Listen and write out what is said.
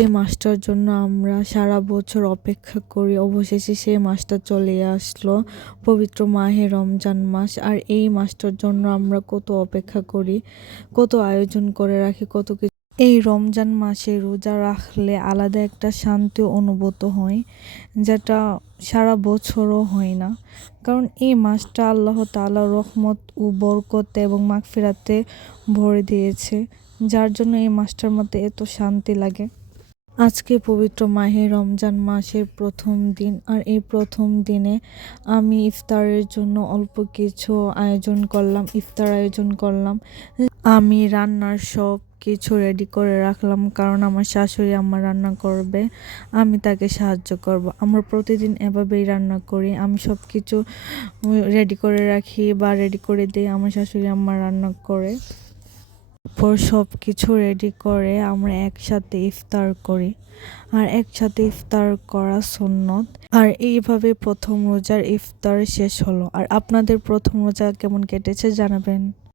এই মাসটার জন্য আমরা সারা বছর অপেক্ষা করি, অবশেষে সেই মাসটা চলে আসলো, পবিত্র মাহে রমজান মাস। আর এই মাসটার জন্য আমরা কত অপেক্ষা করি, কত আয়োজন করে রাখি, কত কিছু। এই রমজান মাসে রোজা রাখলে আলাদা একটা শান্তি অনুভূত হয়, যেটা সারা বছরও হয় না। কারণ এই মাসটা আল্লাহ তাআলার রহমত ও বরকতে এবং মাগফিরাতে ভরে দিয়েছে, যার জন্য এই মাসটার মধ্যে এত শান্তি লাগে। আজকে পবিত্র মাহে রমজান মাসের প্রথম দিন, আর এই প্রথম দিনে আমি ইফতারের জন্য অল্প কিছু ইফতার আয়োজন করলাম। আমি রান্নার সব কিছু রেডি করে রাখলাম, কারণ আমার শাশুড়ি আম্মা রান্না করবে, আমি তাকে সাহায্য করব। আমরা প্রতিদিন এভাবেই রান্না করি, আমি সব কিছু রেডি করে রাখি বা রেডি করে দিই, আমার শাশুড়ি আম্মা রান্না করে। পর সব কিছু রেডি করে আমরা একসাথে ইফতার করি, আর একসাথে ইফতার করা সুন্নত। আর এইভাবে প্রথম রোজার ইফতার শেষ হলো। আর আপনাদের প্রথম রোজা কেমন কেটেছে জানাবেন।